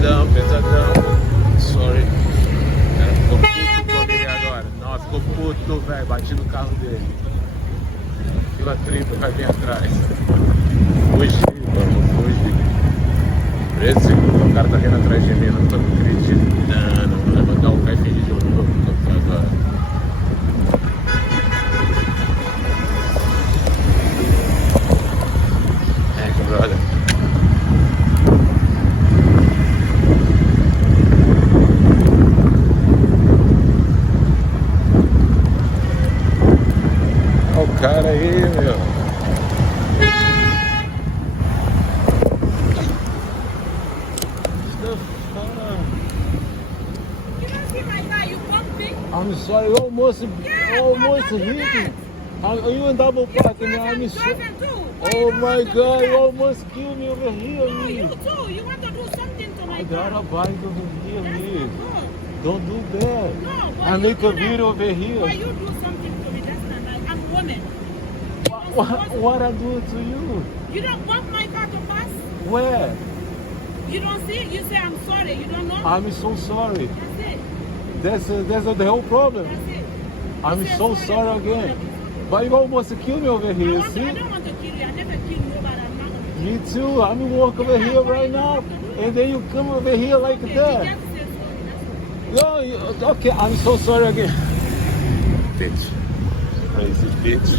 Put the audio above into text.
Pesadão, pesadão. Sorry. O cara ficou puto com ele agora. Nossa, ficou puto, velho. Bati no carro dele. Fila tripla vai vir atrás. Fugi, vamos fugir. Esse, o cara tá vindo atrás de mim, não tô acreditando. Vai botar o pé e fingir de louco agora. É, brother. Olha o cara aí, meu. I'm sorry, you almost hit me. You in double parking now. I'm sorry. Oh my God, you almost killed me over here. No, you too. You want to do something to my I got a bike over here, That's me. not good. Don't do that. No, I make a video over here. Why you do something to me? That's not right. I'm a woman. What I do to you? You don't want my car to pass? Where? You don't see it? You say I'm sorry. You don't know? I'm so sorry. That's it. That's the whole problem. That's it. I'm say so sorry sorry for again. problem. But you almost killed me over here, I see? don't want to kill you. I never killed nobody. I'm not going to Me too. I'm walking over here right now. And then you come over here like kill you. that. You just say sorry. That's all. No, okay, I'm so sorry again. Bitch. Crazy bitch.